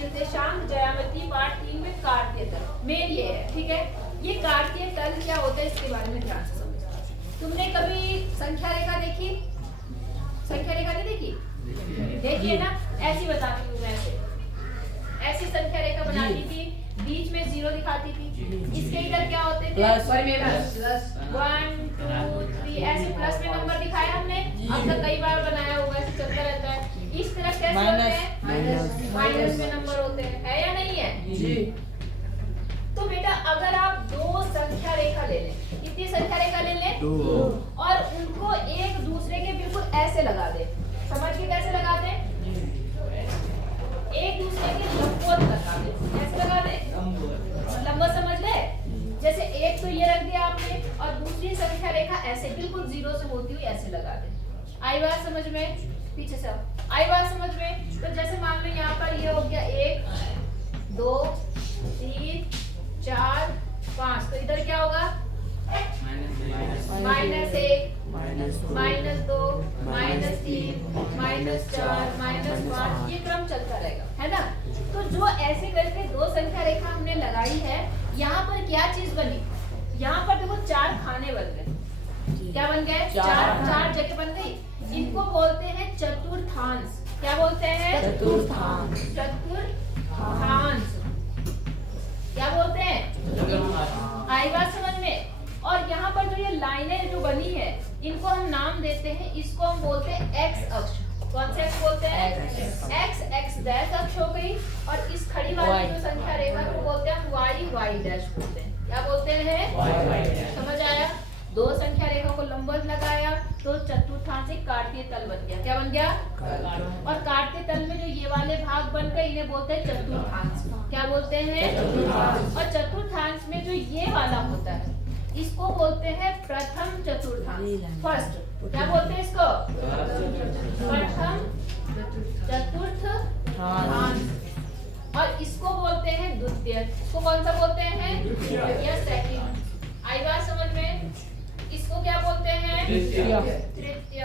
निर्देशांक ज्यामिति पार्ट 3 में कार्तीय तल मेन ये है, ठीक है। ये कार्तीय तल क्या होता है इसके बारे में ध्यान से समझना। तुमने कभी संख्या रेखा देखी? संख्या रेखा नहीं देखी? देखिए ना, ऐसी बताती हूँ मैं, ऐसी संख्या रेखा बनाती थी, बीच में 0 दिखाती थी, इसके इधर क्या होते थे? प्लस 1 2 3 ऐसे प्लस में नंबर दिखाया हमने। अब तक कई बार बनाया होगा, ऐसे चलता रहता है। इस तरफ कैसे होते हैं? माइनस में नंबर होते हैं, है या नहीं है जी? तो बेटा अगर आप दो संख्या रेखा ले लें, कितनी संख्या रेखा ले लें? 2, और उनको एक दूसरे के बिल्कुल ऐसे लगा दें, समझ के कैसे लगा दें? एक दूसरे के लंबवत लगा दें, कैसे लगा दें? लंबवत समझ ले। जैसे एक तो ये रख दिया आपने और दूसरी संख्या रेखा ऐसे बिल्कुल 0 से होती हुई ऐसे लगा दें। आई बात समझ में? पीछे से आई बात समझ में? तो जैसे मान लो यहाँ पर ये हो गया 1 2 3 4 5, तो इधर क्या होगा? -1 -2 -3 -4 -5, ये क्रम चलता रहेगा, है ना। तो जो ऐसे करके दो संख्या रेखा हमने लगाई है, यहाँ पर क्या चीज बनी? यहाँ पर देखो 4 खाने बन गए। क्या बन गए? चार जगह बन गई। इनको बोलते हैं चतुर्थांश। क्या बोलते हैं? चतुर्थांश। क्या बोलते हैं? आई बात समझ में? और यहाँ पर जो ये लाइनें जो बनी है, इनको हम नाम देते हैं, इसको हम बोलते हैं एक्स अक्ष। कौन से अक्ष बोलते हैं? एक्स डैश अक्ष हो गई। और इस खड़ी वाली जो संख्या रेखा को बोलते हैं वाई डैश बोलते हैं। क्या बोलते हैं? समझ आया? दो संख्या रेखा को लंबवत लगाया तो चतुर्थांश एक कार्तीय तल बन गया। क्या बन गया? और कार्तीय तल में जो ये वाले भाग बन गए, इन्हें बोलते हैं चतुर्थांश। क्या बोलते हैं? और चतुर्थांश में जो ये वाला होता है, इसको बोलते हैं प्रथम चतुर्थांश, फर्स्ट। क्या बोलते हैं इसको? प्रथम चतुर्थांश। और इसको बोलते हैं द्वितीय। इसको कौन सा बोलते हैं? या सेकंड। आई बात समझ में? इसको क्या बोलते हैं? तृतीय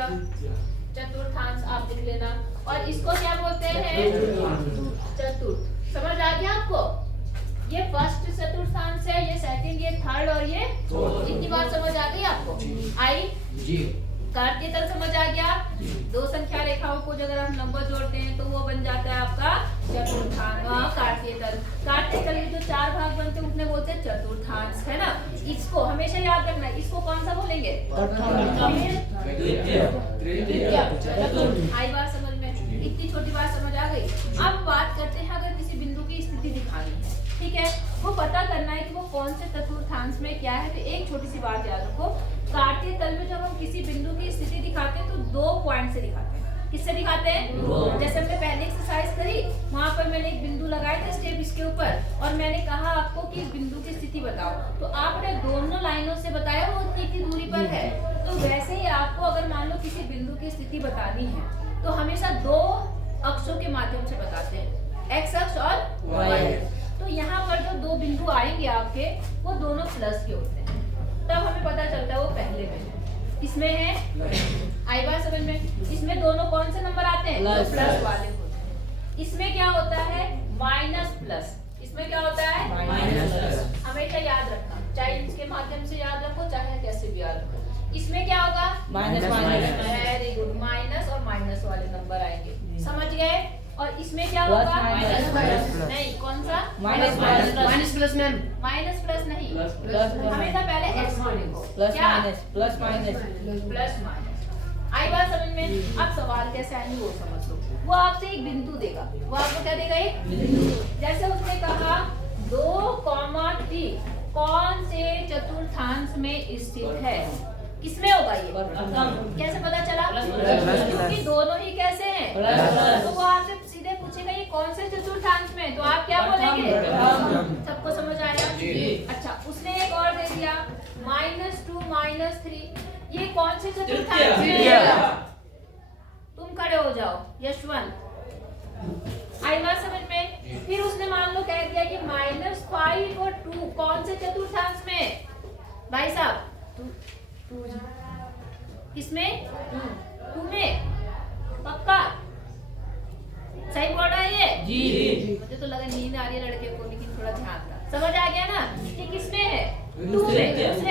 चतुर्थांश, आप लिख लेना। और इसको क्या बोलते हैं? चतुर्थ। समझ आ गया आपको? ये फर्स्ट चतुर्थांश है, ये सेकंड, ये थर्ड और ये फोर्थ। इतनी बात समझ आ गई आपको? आई जी। कार्तीय तल समझ आ गया? दो संख्या रेखाओं को अगर हम नंबर जोड़ते हैं तो वो बन जाता है आपका चतुर्थांश, कार्तीय तल। कार्तीय तल में जो 4 भाग बनते हैं उसने बोलते हैं चतुर्थांश, है ना। इसको हमेशा याद रखना है। इसको कौन सा बोलेंगे? आई बात समझ में? इतनी छोटी बात समझ आ गई। अब बात करते हैं अगर किसी बिंदु की स्थिति दिखानी है, ठीक है, वो पता करना है कि वो कौन से चतुर्थांश में क्या है। तो एक छोटी सी बात याद रखो, कार्तीय तल में जब हम किसी बिंदु की स्थिति दिखाते हैं तो 2 पॉइंट से दिखाते हैं। किससे दिखाते हैं? जैसे हमने पहले एक्सरसाइज करी, वहां पर मैंने एक बिंदु लगाया था स्टेप इसके ऊपर, और मैंने कहा आपको कि इस बिंदु की स्थिति बताओ, तो आपने दोनों लाइनों से बताया वो इतनी दूरी पर है। तो वैसे ही आपको अगर मान लो किसी बिंदु की स्थिति बतानी है तो हमेशा 2 अक्षों के माध्यम से बताते हैं, एक्स अक्ष और वाई अक्ष। तो यहाँ पर जो 2 बिंदु आएंगे आपके, वो दोनों प्लस के होते हैं, तब हमें पता चलता है वो पहले में है। इसमें है, आई बात समझ में? इसमें दोनों कौन से नंबर आते हैं? प्लस वाले होते हैं। इसमें क्या होता है? Minus plus. इसमें क्या होता है? Minus plus. हमेशा याद रखना, चाहे इसके माध्यम से याद रखो, चाहे कैसे भी याद रखो। इसमें क्या होगा? माइनस। वेरी गुड, माइनस और माइनस वाले नंबर आएंगे, समझ गए। और इसमें क्या होगा? नहीं, कौन सा? Minus plus ma'am. Minus plus नहीं, हमेशा पहले एक्स को लिखो। क्या? Plus minus. आई बात समझ में? अब सवाल कैसे आएंगे वो समझ लो। वो आपसे एक बिंदु देगा, वो आपको क्या देगा? एक बिंदु। जैसे उसने कहा 2, 3 कौन से चतुर्थांश में स्थित है? किसमें होगा ये? कैसे पता चला? क्योंकि दोनों ही कैसे हैं? तो वो आपसे सीधे पूछेगा ये कौन से चतुर्थांश में, तो आप क्या बोलेंगे? सबको समझ आया? अच्छा, उसने एक और दे दिया -2 -3, ये कौन से चतुर्थांश में? तुम खड़े हो जाओ यशवंत। आई बात समझ में? फिर उसने मान लो कह दिया कि -5 और 2 कौन से चतुर्थांश में? भाई साहब, किसमें? 2 में। पक्का? सही बोल रहा है ये? जी। मुझे तो लगा नींद आ रही है लड़के को, लेकिन थोड़ा ध्यान था। समझ आ गया ना? ये किसमें है? दूसरे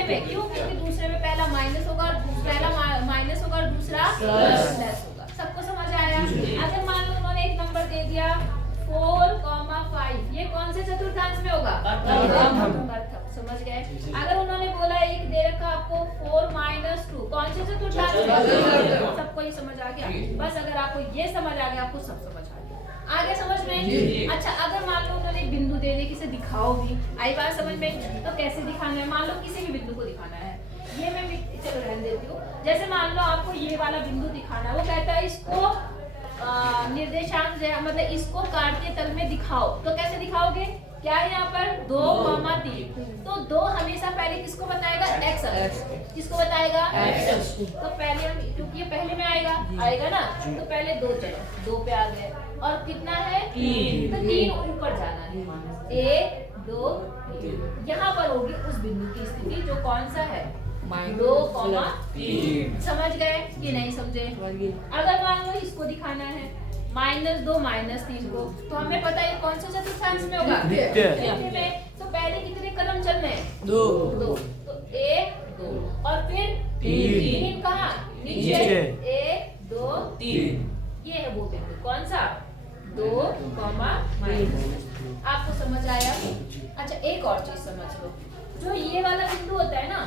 में। क्यों? क्योंकि दूसरे में पहला माइनस होगा और पहला माइनस होगा और दूसरा प्लस होगा। सबको समझ आया? अगर मान लो उन्होंने एक नंबर दे दिया 4,5, ये कौन से चतुर्थांश में होगा? प्रथम। समझ गए? अगर उन्होंने बोला एक दे रखा आपको 4 - 2, कौन से चतुर्थांश में? सबको ये समझ आ गया? बस अगर आपको ये समझ आ गया, आपको सब समझ आ गया। आगे समझ में? अच्छा, अगर मान लो उन्होंने एक बिंदु दे दी, किसे दिखाओ भी, आई बात समझ में? तो कैसे दिखाना है? मान लो किसी भी बिंदु को दिखाना है, ये मैं भी चलो रहने देती हूँ। जैसे मान लो आपको ये वाला बिंदु दिखाना है, वो कहता है इसको निर्देशांक मतलब इसको काट के तल में दिखाओ। तो कैसे दिखाओगे? क्या है यहाँ पर? 2,3। तो 2 हमेशा पहले किसको बताएगा? x अक्ष। किसको बताएगा? x अक्ष। तो पहले हम, क्योंकि ये पहले में आएगा ना, तो पहले 2, चलो 2 पे आ गए। और कितना है? 3। तो 3 ऊपर जाना है, 1 2 3। यहाँ पर होगी उस बिंदु की स्थिति जो कौन सा है? 2,3। समझ गए कि नहीं समझे? अगर मान लो इसको दिखाना है -2 -3 को, तो हमें पता है कौन सा चतुर्थांश में होगा? द्वितीय में। तो पहले कितने कदम चलने हैं? 2। तो 1 2 और फिर 3 कहाँ? नीचे। 1 2 3। ये है वो बिंदु, कौन सा? 2, आपको समझ आया? अच्छा, एक और चीज समझ लो, जो ये वाला बिंदु होता है ना,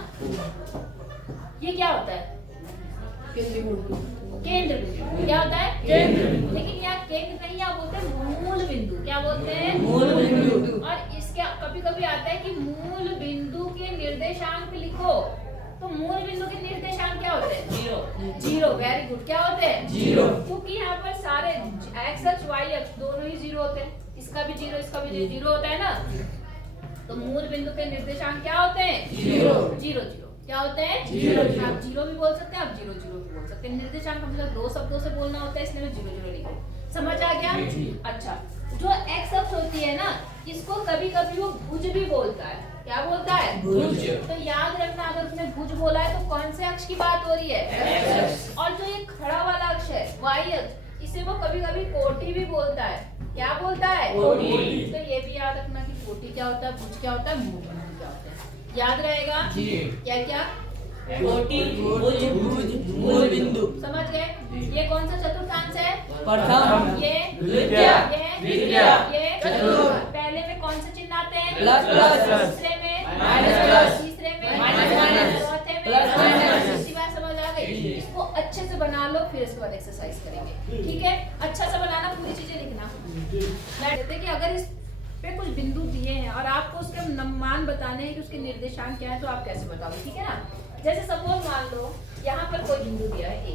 ये क्या होता है? केंद्र बिंदु। क्या होता है? केंद्र बिंदु। लेकिन यहाँ केंद्र नहीं, यहाँ बोलते हैं मूल बिंदु। क्या बोलते हैं? मूल बिंदु। और इसके कभी कभी आता है कि मूल बिंदु के निर्देशांक लिखो। तो मूल बिंदु के निर्देशांक क्या होते हैं? 0। Very good. क्या होते हैं? 0। क्योंकि यहाँ पर सारे x अक्ष y अक्ष दोनों ही 0 होते हैं। इसका भी 0, इसका भी 0 होता है ना। तो मूल बिंदु के निर्देशांक क्या होते हैं? 0 0। क्या होते हैं? 0 0। आप 0 भी बोल सकते हैं, आप 0 0 भी बोल सकते हैं। निर्देशांक हमेशा 2 शब्दों से बोलना होता है, इसलिए मैं 0 0 लिखी। समझ आ गया? अच्छा, जो x अक्ष होती है ना, इसको कभी कभी वो भुज भी बोलता है। क्या बोलता है? भुज। तो याद रखना, अगर उसने भुज बोला है तो कौन से अक्ष की बात हो रही है? x अक्ष। और जो ये खड़ा वाला अक्ष है y अक्ष, इसे वो कभी कभी कोटि भी बोलता है। क्या बोलता है? कोटि। तो ये भी याद रखना कि कोटि क्या होता है, भुज क्या होता है, मूल बिंदु क्या होता है। याद रहेगा? क्या क्या? कोटि, भुज, मूल बिंदु। समझ गए? ये कौन सा चतुर्थांश है? प्रथम। ये द्वितीय। ये चतुर्थ। पहले में कौन से चिन्ह आते हैं? प्लस। दूसरे में माइनस। तीसरे में माइनस। चौथे में प्लस। इसी बात समझ आ गई? इसको अच्छे से बना लो, फिर इसके बाद एक्सरसाइज करेंगे। ठीक है? अच्छा से बनाना, पूरी चीजें लिखना। देखते कि अगर इस पे कुछ बिंदु दिए हैं और आपको उसके मान बताने हैं कि उसके निर्देशांक क्या है, तो आप कैसे बताओगे? ठीक है ना? जैसे सपोज मान लो यहाँ पर कोई बिंदु दिया है A,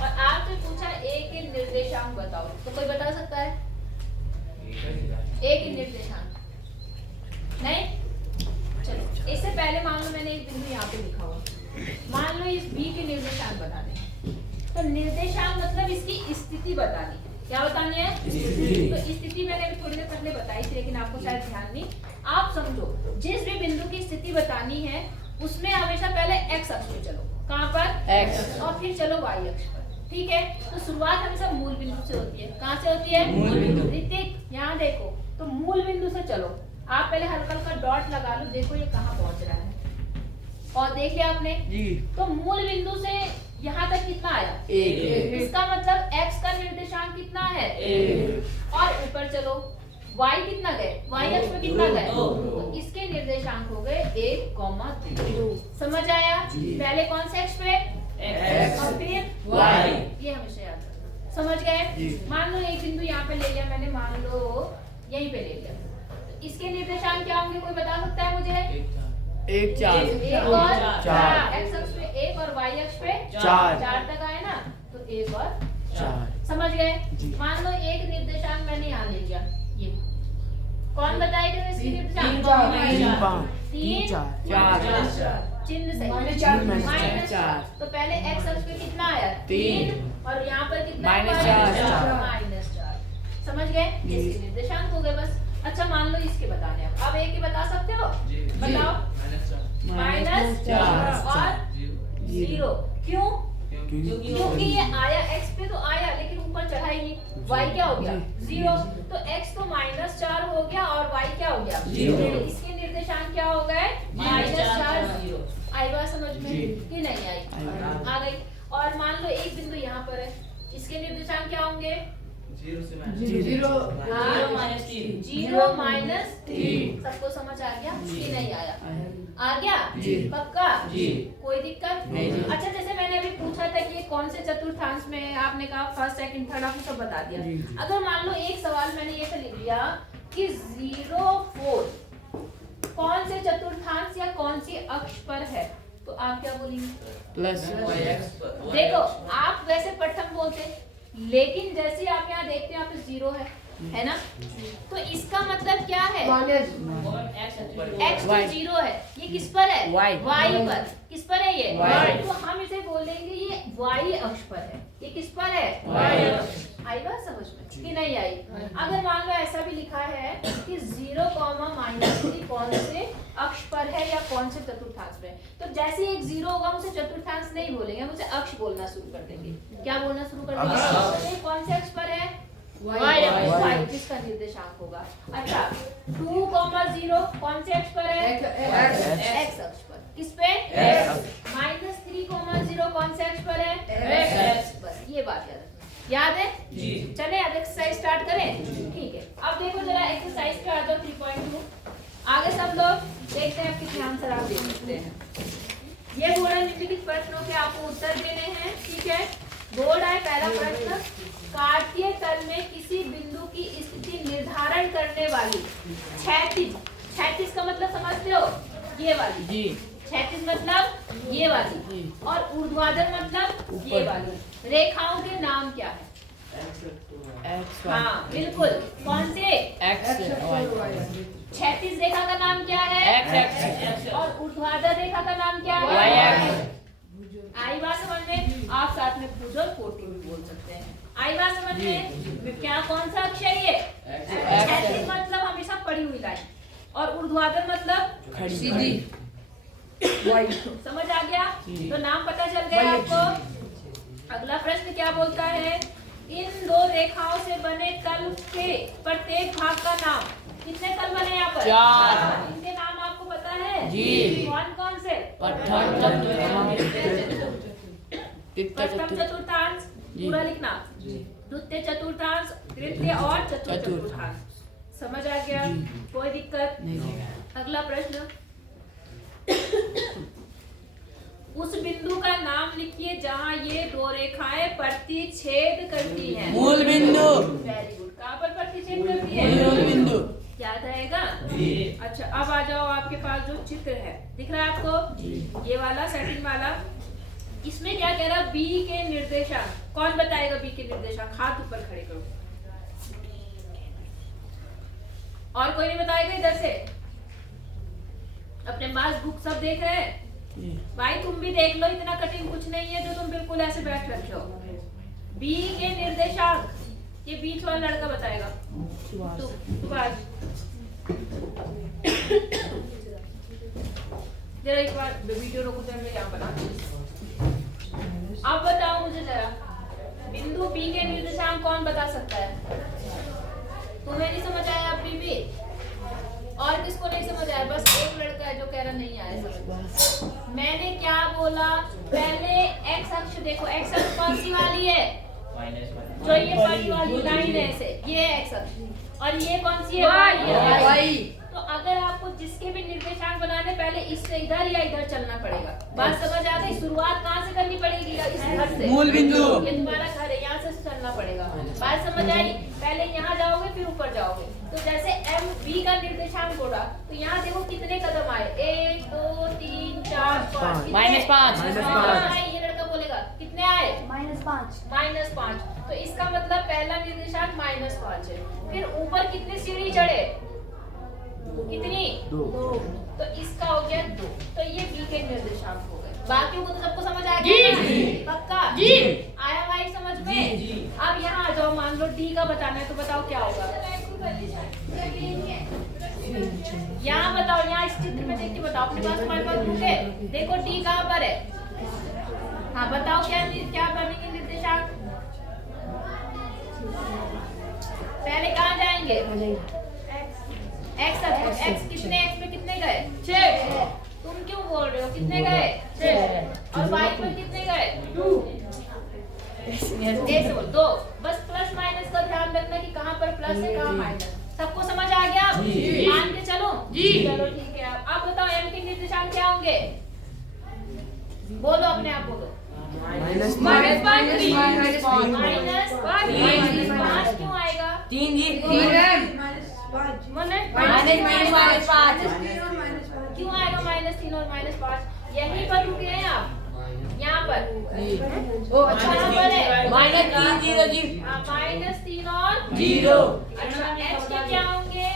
और आपसे पूछा A के निर्देशांक बताओ, तो कोई बता सकता है? A के निर्देशांक नहीं? चलो, इससे पहले मान लो मैंने एक बिंदु यहाँ पे लिखा हुआ, मान लो इस B के निर्देशांक बताने। तो निर्देशांक मतलब इसकी स्थिति बतानी। क्या बतानी है? तो स्थिति मैंने अभी थोड़ी देर पहले बताई थी, लेकिन आपको शायद ध्यान नहीं। आप समझो, जिस भी बिंदु की स्थिति बतानी है उसमें हमेशा पहले x अक्ष पे चलो। कहाँ पर? x। और फिर चलो y अक्ष पर। ठीक है? तो शुरुआत हमेशा मूल बिंदु से होती है। कहाँ से होती है? मूल बिंदु। ऋतिक, यहाँ देखो, तो मूल बिंदु से चलो। आप पहले हल्का हल्का डॉट लगा लो, देखो ये कहाँ पहुंच रहा है। और देख लिया आपने? तो मूल बिंदु से यहाँ तक कितना आया? 1। इसका मतलब x का निर्देशांक कितना है? 1। और ऊपर चलो, y कितना गए? y अक्ष पे कितना गए? तो इसके निर्देशांक हो गए 1, 2। समझ आया? पहले कौन से अक्ष पे? x और फिर y। ये हमेशा याद रखना। समझ गए? मान लो एक बिंदु यहाँ पे ले लिया मैंने, मान लो यहीं पे ले लिया, तो इसके निर्देशांक क्या होंगे? कोई बता सकता है मुझे? 1 4 1 और 4। x अक्ष पे 1 और y अक्ष पे 4 तक आए ना, तो 1 और 4। समझ गए? मान लो एक निर्देशांक मैंने यहाँ ले लिया, ये कौन बताएगा इसकी निर्देशांक? 3 4 चिन्ह से -4। तो पहले x अक्ष पे कितना आया? 3 और यहाँ पर कितना? -4। समझ गए? इसके निर्देशांक हो गए बस। अच्छा, मान लो इसके बताने हैं। अब एक ही बता सकते हो? बताओ। -4 और 0। क्यों? क्योंकि ये आया x पे तो आया, लेकिन ऊपर चढ़ा ही नहीं। y क्या हो गया 0। तो x तो -4 हो गया और y क्या हो गया 0। इसके निर्देशांक क्या हो गए -4 0। आई बात समझ में कि नहीं आई? आ गई। और मान लो एक बिंदु यहाँ पर है, इसके निर्देशांक क्या होंगे 0 0 -3। सबको समझ आ गया कि नहीं आया? आ गया पक्का? कोई दिक्कत नहीं। अच्छा, जैसे मैंने अभी पूछा था कि कौन से चतुर्थांश में है, आपने कहा फर्स्ट सेकंड थर्ड, आपने सब बता दिया। अगर मान लो एक सवाल मैंने ये लिख दिया कि 0 4 कौन से चतुर्थांश या कौन सी अक्ष पर है, तो आप क्या बोलेंगे? प्लस देखो, आप वैसे प्रथम बोलते, लेकिन जैसे आप यहाँ देखते हैं यहाँ पे 0 है ना? तो इसका मतलब क्या है? x तो 0 है, ये किस पर है? y पर। किस पर है ये? Y। तो हम इसे बोलेंगे ये y अक्ष पर है। ये किस पर है? y अक्ष। आई बात समझ में कि नहीं आई? अगर मान लो ऐसा भी लिखा है कि 0, -3 कौन से अक्ष पर है या कौन से चतुर्थांश में, तो जैसे एक 0 होगा उसे चतुर्थांश नहीं बोलेंगे, हम उसे अक्ष बोलना शुरू कर देंगे। क्या बोलना शुरू कर देंगे? तो ये कौन से अक्ष पर है? y जिसका निर्देशांक होगा। अच्छा, 2, 0 कौन से अक्ष पर है? x अक्ष पर। किस पे? -3, 0 कौन से अक्ष पर है? x पर। ये बात याद रखना। याद है? चले अब एक्सरसाइज स्टार्ट करें। ठीक है, अब देखो जरा एक्सरसाइज पे आ जाओ 3.2। आगे सब लोग देखते हैं कितने आंसर आप दे सकते हैं। ये बोला निम्नलिखित प्रश्नों के आपको उत्तर देने हैं। ठीक है, बोर्ड आए पहला प्रश्न, कार्तीय तल में किसी बिंदु की स्थिति निर्धारण करने वाली क्षैतिज का मतलब समझते हो? ये वाली क्षैतिज मतलब ये वाली, और ऊर्ध्वाधर मतलब ये वाली रेखाओं के नाम क्या है? हाँ बिल्कुल, कौन से? क्षैतिज रेखा का नाम क्या है? और ऊर्ध्वाधर रेखा का नाम क्या है? आई बात समझ में? आप साथ में पूछो, 40 भी बोल सकते हैं। आई बात समझ में? क्या कौन सा अक्षर है ये? क्षैतिज मतलब हमेशा पड़ी हुई लाइन, और ऊर्ध्वाधर मतलब सीधी। समझ आ गया? तो नाम पता चल गया आपको। अगला प्रश्न क्या बोलता है? इन दो रेखाओं से बने तल के प्रत्येक भाग का नाम। कितने तल बने यहाँ पर? 4। इनके नाम आपको पता है? कौन कौन से? प्रथम चतुर्थांश पूरा लिखना, द्वितीय चतुर्थांश, तृतीय और चतुर्थ चतुर्थांश। समझ आ गया? कोई दिक्कत नहीं। अगला प्रश्न, उस बिंदु का नाम लिखिए जहां ये दो रेखाएं प्रतिच्छेद करती हैं। मूल बिंदु। Very good. कहां पर प्रतिच्छेद करती है? मूल बिंदु। याद आएगा? अच्छा, अब आ जाओ, आपके पास जो चित्र है दिख रहा है आपको, ये वाला सेटिंग वाला, इसमें क्या कह रहा है? बी के निर्देशांक। कौन बताएगा बी के निर्देशांक? हाथ ऊपर खड़े करो। और कोई नहीं बताएगा इधर से? अपने पास बुक सब देख रहे हैं भाई, तुम भी देख लो, इतना कठिन कुछ नहीं है जो तुम बिल्कुल ऐसे बैठ रखे हो। बी के निर्देशांक, ये बीच वाला लड़का बताएगा। जरा एक बार वीडियो रोको तो मैं यहाँ बना। अब बताओ मुझे जरा, बिंदु बी के निर्देशांक कौन बता सकता है? तुम्हें नहीं समझ आया अभी भी? और किसको नहीं समझ आया? बस एक लड़का है जो कह रहा नहीं आया समझ। मैंने क्या बोला? पहले एक्स अक्ष देखो, एक्स अक्ष कौन सी वाली है? जो ये बड़ी वाली लाइन है ऐसे, ये एक्स अक्ष, और ये कौन सी है? वाई। तो अगर आपको जिसके भी निर्देशांक बनाने, पहले इससे इधर या इधर चलना पड़ेगा। बात समझ आ गई? शुरुआत कहाँ से करनी पड़ेगी? इस घर से। मूल बिंदु। ये तुम्हारा घर है, यहाँ से चलना पड़ेगा। बात समझ आई? पहले यहाँ जाओगे फिर ऊपर जाओगे। तो जैसे एम बी का निर्देशांक होगा, तो यहाँ देखो कितने कदम आए? 1 2 3 4 5। -5। ये लड़का बोलेगा कितने आए? -5। तो इसका मतलब पहला निर्देशांक -5 है। फिर ऊपर कितने सीढ़ी चढ़े? कितनी? 2। तो इसका हो गया 2। तो ये बी के निर्देशांक हो गए। बाकियों को तो सबको समझ आ गया? पक्का? आया भाई समझ में? अब यहाँ आ जाओ, मान लो डी का बताना है, तो बताओ क्या होगा? यहाँ बताओ, यहाँ इस चित्र में देख के बताओ। अपने पास तुम्हारे पास बुक है? देखो डी कहाँ पर है? हाँ बताओ, क्या बनेंगे निर्देशांक? पहले कहाँ जाएंगे? एक्स कितने एक्स पे कितने गए? 6। तुम क्यों बोल रहे हो? कितने गए? 6। और वाई पर कितने गए? 2। बस प्लस माइनस का ध्यान रखना कि कहाँ पर प्लस है कहाँ माइनस। सबको समझ आ गया? मान के चलो जी। चलो ठीक है। अब बताओ एम के निर्देशांक क्या होंगे? बोलो अपने आप बोलो। -5 -5 क्यों आएगा? 3 जी क्यों आएगा -3 और -5? यहीं पर रुके हैं आप, यहाँ पर कहाँ पर है? -3 0 जी -3 और 0। अच्छा h के क्या होंगे?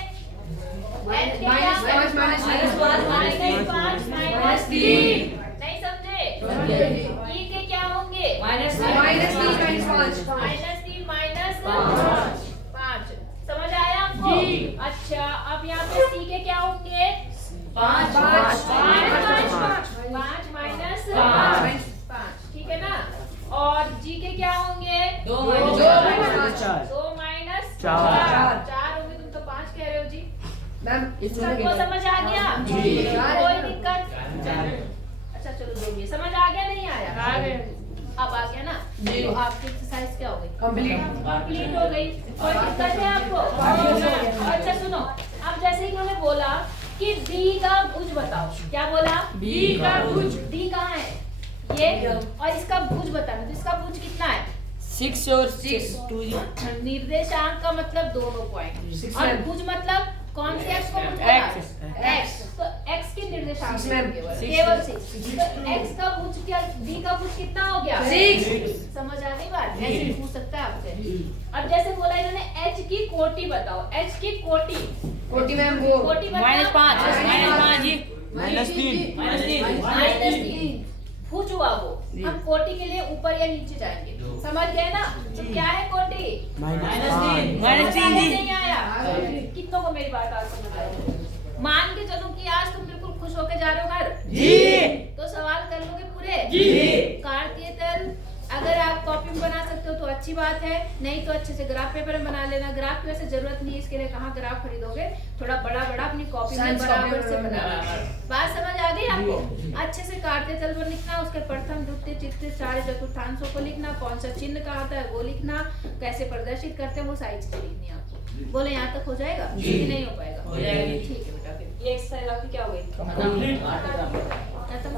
h के क्या -5 -3 नहीं समझे? e के क्या होंगे? -3 -5 समझ आया आपको? अच्छा अब यहाँ पे c के क्या होंगे? 5 -5 ठीक है ना? और g के क्या होंगे? 2 -4 होंगे। तुम तो 5 कह रहे हो जी। सबको समझ आ गया? कोई दिक्कत? अच्छा चलो जो भी है। समझ आ गया नहीं आया? अब आ गया ना? तो आपकी एक्सरसाइज क्या हो गई? कंप्लीट हो गई। कोई दिक्कत है आपको? अच्छा सुनो, अब जैसे ही उन्होंने बोला कि d का भुज बताओ। क्या बोला? d का भुज। d कहाँ है? ये। और इसका भुज बताना। तो इसका भुज कितना है? 6 और 6 2 जी। निर्देशांक का मतलब दोनों पॉइंट। और भुज मतलब कौन से x को भुज बोला? x। तो x के निर्देशांक केवल 6। तो x का भुज क्या? d का भुज कितना हो गया? 6। समझ आ गई बात? ऐसे भी पूछ सकता है आपसे। अब जैसे बोला इन्होंने h की कोटि बताओ। h की कोटि मैम वो कोटि -5 जी -3 भुज हुआ वो। हम कोटि के लिए ऊपर या नीचे जाएंगे। समझ गए ना? तो क्या है कोटि? -3 जी। नहीं आया? कितनों को मेरी बात आज समझ आई? मान के चलो कि आज तुम बिल्कुल खुश होके जा रहे हो घर जी। तो सवाल कर लोगे पूरे जी। कार्तीय तल अगर आप कॉपी में बना सकते हो तो अच्छी बात है, नहीं तो अच्छे से ग्राफ पेपर में बना लेना। ग्राफ की वैसे जरूरत नहीं है, इसके लिए कहाँ ग्राफ खरीदोगे? थोड़ा बड़ा बड़ा अपनी कॉपी में बराबर से बनाना। बात समझ आ गई आपको? अच्छे से कार्तीय तल पर लिखना, उसके प्रथम द्वितीय तृतीय सारे चतुर्थांशों को लिखना, कौन सा चिन्ह कहाँ आता है वो लिखना, कैसे प्रदर्शित करते हैं वो सारी चीजें लिखनी है आपको। बोले यहाँ तक हो जाएगा? नहीं हो पाएगा? ठीक है बेटा। फिर ये एक्सरसाइज आपकी क्या हो गई? कंप्लीट। खत्म।